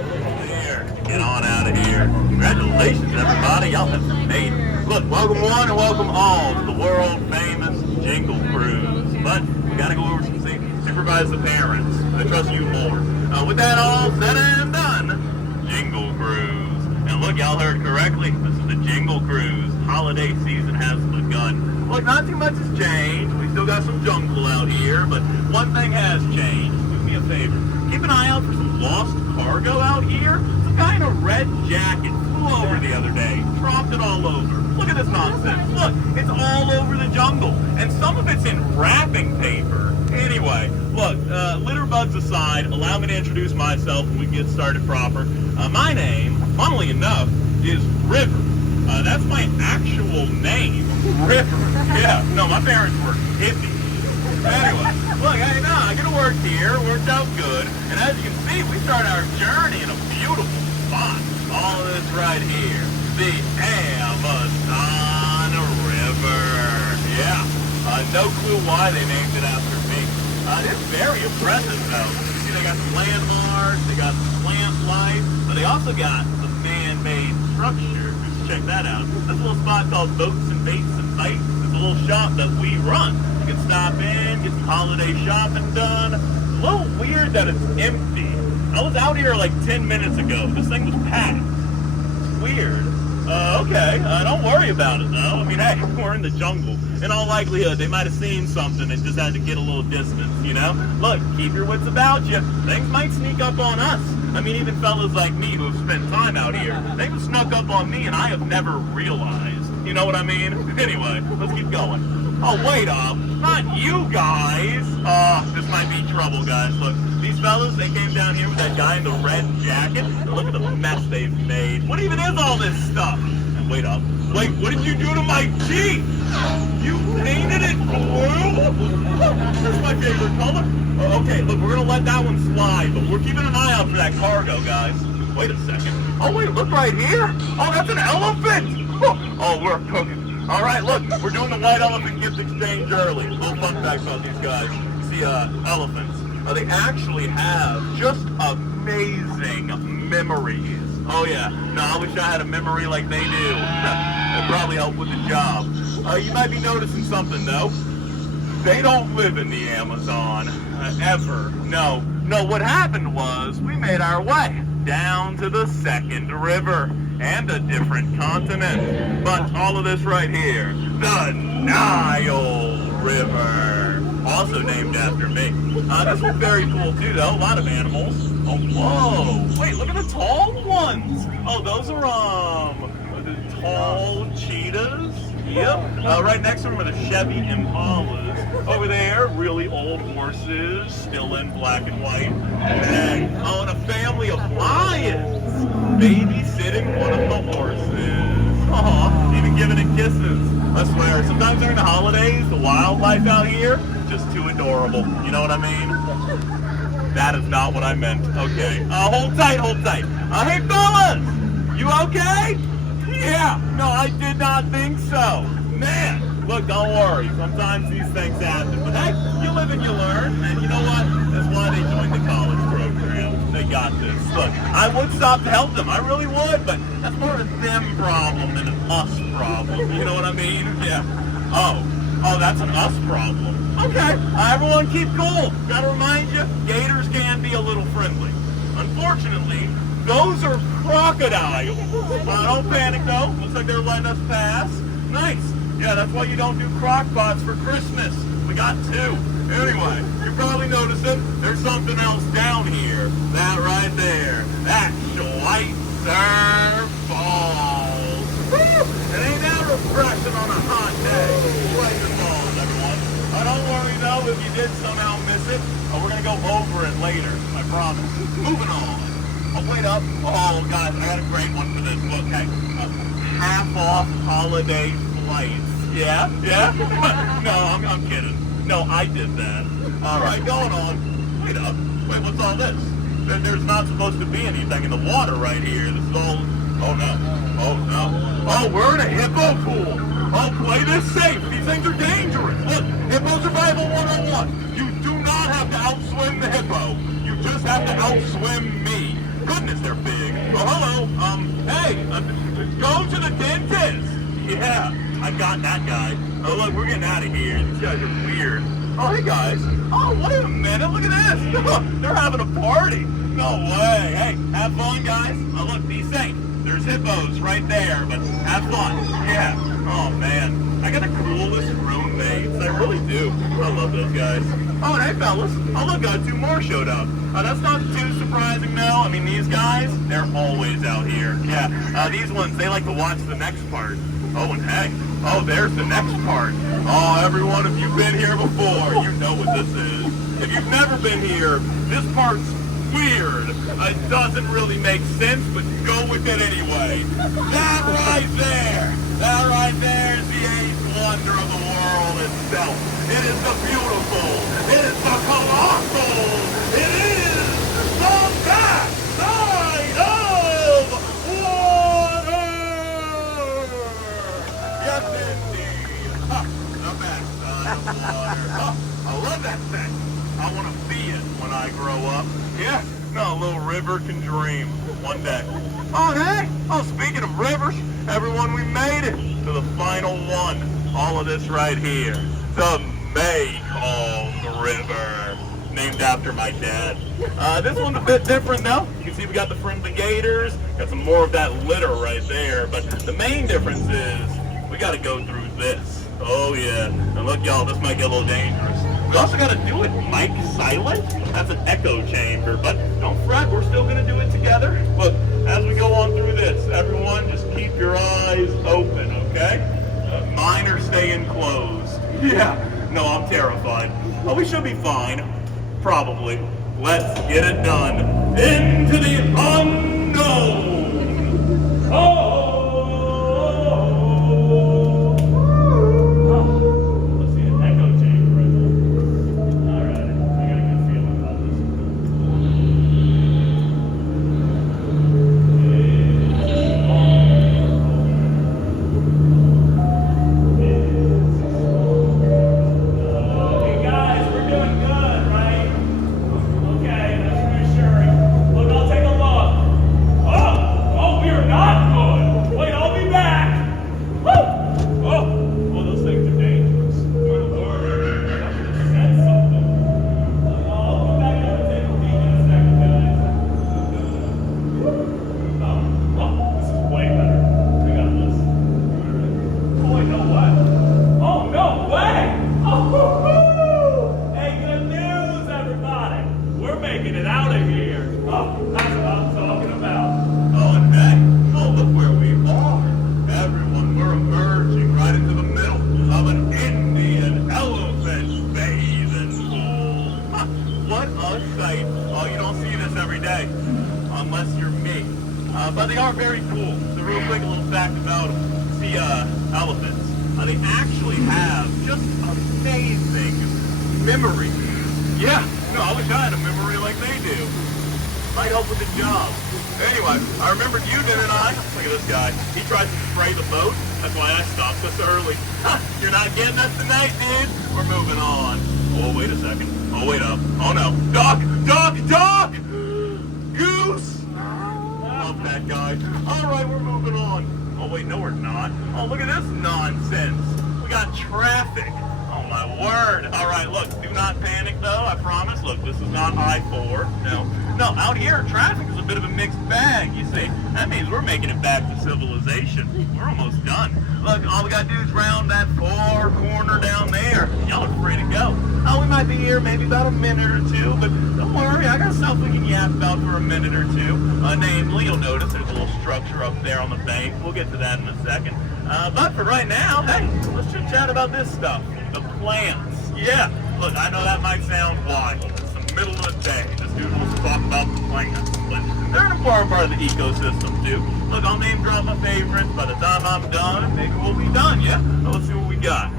There, get on out of here. Congratulations, everybody. Y'all have made it. Look, welcome one and welcome all to the World Famous Jingle Cruise. But we gotta go over some things. Supervise the parents. I trust you more. With that all said and done, Jingle Cruise. And look, y'all heard correctly. This is the Jingle Cruise. Holiday season has begun. Look, not too much has changed. We still got some jungle out here, but one thing has changed. Do me a favor. Keep an eye out for some lost cargo out here. Some guy in a red jacket flew over the other day, dropped it all over. Look at this nonsense. Look, it's all over the jungle, and some of it's in wrapping paper. Anyway, look, litter bugs aside, allow me to introduce myself and we can get started proper. My name, funnily enough, is River. That's my actual name, River. Yeah, no, my parents were hippies. Anyway, look, hey, no, I get to work here, worked out good, and as you can see, we start our journey in a beautiful spot. All of this right here, the Amazon River. Yeah, no clue why they named it after me. It's very impressive, though. You see, they got some landmarks, they got some plant life, but they also got some man-made structure. Check that out. This little spot called Boats and Baits and Bites. It's a little shop that we run. You can stop in, get some holiday shopping done. It's a little weird that it's empty. I was out here like 10 minutes ago. This thing was packed. It's weird. Okay. Don't worry about it, though. I mean, hey, we're in the jungle. In all likelihood, they might have seen something and just had to get a little distance, you know? Look, keep your wits about you. Things might sneak up on us. I mean, even fellas like me who have spent time out here, they have snuck up on me and I have never realized. You know what I mean? Anyway, let's keep going. Oh, wait up. Not you guys. This might be trouble, guys. Look, these fellas, they came down here with that guy in the red jacket. And look at the mess they've made. What even is all this stuff? And wait up. Wait, what did you do to my Jeep? You painted it blue? That's my favorite color. Okay, look, we're gonna let that one slide, but we're keeping an eye out for that cargo, guys. Wait a second. Oh, wait, look right here. Oh, that's an elephant. Oh, we're cooking. All right, look, we're doing the white elephant gift exchange early. Little fun fact about these guys. See, elephants. They actually have just amazing memories. Oh, yeah. No, I wish I had a memory like they do. It'd probably help with the job. You might be noticing something, though. They don't live in the Amazon, ever. No, what happened was we made our way down to the second river and a different continent. But all of this right here, the Nile River, also named after me. This one's very cool too, though. A lot of animals. Oh, whoa! Wait, look at the tall ones. Oh, those are the tall cheetahs. Yep. Right next to them are the Chevy Impalas. Over there, really old horses, still in black and white. Hey, oh, and a family of lions babysitting one of the horses. Aw, even giving it kisses. I swear, sometimes during the holidays, the wildlife out here, just too adorable. You know what I mean? That is not what I meant. Okay. Hold tight. Hey, fellas! You okay? Yeah. No, I did not think so. Man, look, don't worry. Sometimes these things happen. But hey, you live and you learn. And you know what? That's why they joined the college program. They got this. Look, I would stop to help them. I really would. But that's more a them problem than an us problem. You know what I mean? Yeah. Oh, that's an us problem. Okay, everyone keep cool. Gotta remind you, gators can be a little friendly. Unfortunately, those are crocodiles. Don't panic though. Looks like they're letting us pass. Nice. Yeah, that's why you don't do crock pots for Christmas. We got two. Anyway, you probably noticed it. There's something else down here. That right there. That's Schweitzer Falls. Woo! It ain't that refreshing on a hot day. Schweitzer Falls, everyone. Don't worry though, if you did somehow miss it, we're gonna go over it later, I promise. Moving on. Oh, wait up. Oh, guys, I got a great one for this. Look, hey, half off holiday flights. Yeah? No, I'm kidding. No, I did that. All right, going on. Wait up. Wait, what's all this? There's not supposed to be anything in the water right here. This is all... Oh, no. Oh, we're in a hippo pool. Oh, play this safe. These things are dangerous. Look, Hippo Survival 101. You do not have to outswim the hippo. You just have to outswim me. Goodness, they're I've got that guy. Oh, look, we're getting out of here. These guys are weird. Oh, hey, guys. Oh, wait a minute. Look at this. They're having a party. No way. Hey, have fun, guys. Oh, look, be safe. There's hippos right there, but have fun. Yeah. Oh, man. I got the coolest roommates. I really do. I love those guys. Oh, and hey, fellas. Oh, look, 2 more showed up. That's not too surprising, though. I mean, these guys, they're always out here. Yeah. These ones, they like to watch the next part. Oh, and hey. Oh, there's the next part. Oh, everyone, if you've been here before, you know what this is. If you've never been here, this part's weird. It doesn't really make sense, but go with it anyway. That right there is the 8th wonder of the world itself. It is the beautiful. It is the colossal. It is the backside of water. Yes, indeed. The backside of water. I love that thing. I want to be it when I grow up. Yeah, no, a little river can dream one day. Oh, hey, speaking of rivers, everyone, we made it to the final one. All of this right here, the Mekong River, named after my dad. This one's a bit different, though. You can see we got the friendly gators, got some more of that litter right there, but the main difference is we got to go through this. Oh, yeah. And look, y'all, this might get a little dangerous. We also got to do it mic silent. That's an echo chamber, but don't fret, we're still going to do it together. Look, as we go on through this, everyone just keep your eyes open, okay? Mine are staying closed. Yeah, no, I'm terrified. Oh, we should be fine. Probably. Let's get it done. Into the unknown. Oh! But they are very cool. So real quick, a little fact about them. See, elephants. They actually have just amazing memory. Yeah, no, I wish I had a memory like they do. Might help with the job. Anyway, I remembered you, didn't I? Look at this guy. He tries to spray the boat. That's why I stopped us early. You're not getting us tonight, dude. We're moving on. Oh, wait a second. Oh, wait up. Oh, no. Doc! Doc! Doc! Goose! Love that guy. All right, we're moving on. Oh, wait, no, we're not. Oh, look at this nonsense. We got traffic. Oh, my word. All right, look, do not panic, though, I promise. Look, this is not I-4. No, out here, traffic is a bit of a mixed bag, you see. That means we're making it back to civilization. We're almost done. Look, all we got to do is round that far corner down there. Y'all are free to go. Oh, we might be here maybe about a minute or two, but don't worry, I got stuff we can yap about for a minute or two. Namely, you'll notice there's a little structure up there on the bank. We'll get to that in a second. But for right now, hey, let's just chat about this stuff. The plants. Yeah, look, I know that might sound wild. It's the middle of the day. This dude wants to talk about the plants. But they're an important part of the ecosystem, too. Look, I'll name drop my favorites. By the time I'm done, maybe we'll be done, yeah? Now, let's see what we got.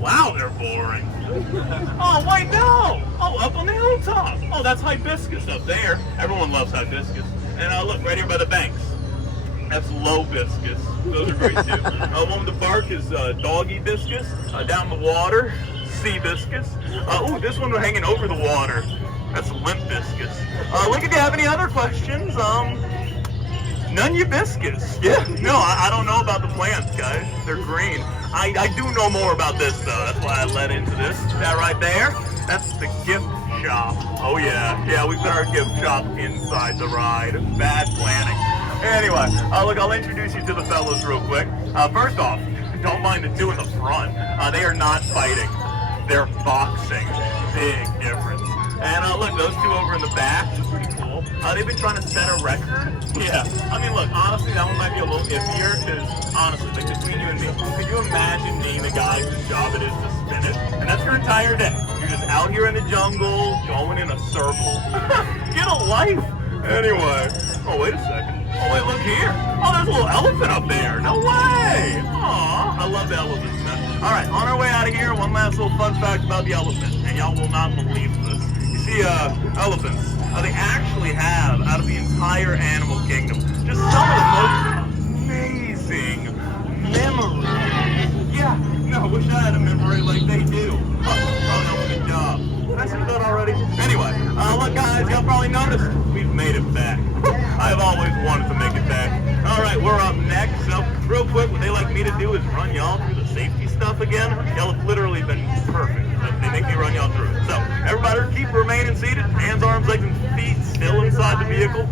Wow, they're boring. Oh, wait, no! Oh, up on the hilltop. Oh, that's hibiscus up there. Everyone loves hibiscus. And look, right here by the banks. That's low biscus. Those are great too. One with the bark is doggy biscus. Down the water, sea biscus. Ooh, this one hanging over the water. That's limp biscus. Look, if you have any other questions, None hibiscus. Yeah, no, I don't know about the plants, guys. They're green. I do know more about this, though. That's why I led into this. That right there, that's the gift shop. Oh, yeah. Yeah, we put our gift shop inside the ride. Bad planning. Anyway, look, I'll introduce you to the fellows real quick. First off, don't mind the two in the front. They are not fighting. They're boxing. Big difference. And look, those two over in the back, pretty cool. They've been trying to set a record. Yeah. I mean, look, honestly, that one might be a little iffier because, honestly, like, between you and me, could you imagine being the guy whose job it is to spin it? And that's your entire day. You're just out here in the jungle, going in a circle. Get a life. Anyway. Oh, wait a second. Oh, wait, look here. Oh, there's a little elephant up there. No way. Aw, I love the elephants, man. All right, on our way out of here, one last little fun fact about the elephant, and y'all will not believe this. You see, elephants, they actually have, out of the entire animal kingdom, just some of the most amazing memories. Yeah, no, I wish I had a memory like they do. Probably not a good job. Did I say that already? Anyway, look, guys, y'all probably noticed we've made it back. I've always wanted to make it back. All right, we're up next. So, real quick, what they like me to do is run y'all through the safety stuff again. Y'all have literally been perfect. They make me run y'all through it. So, everybody keep remaining seated. Hands, arms, legs, and feet still inside the vehicle.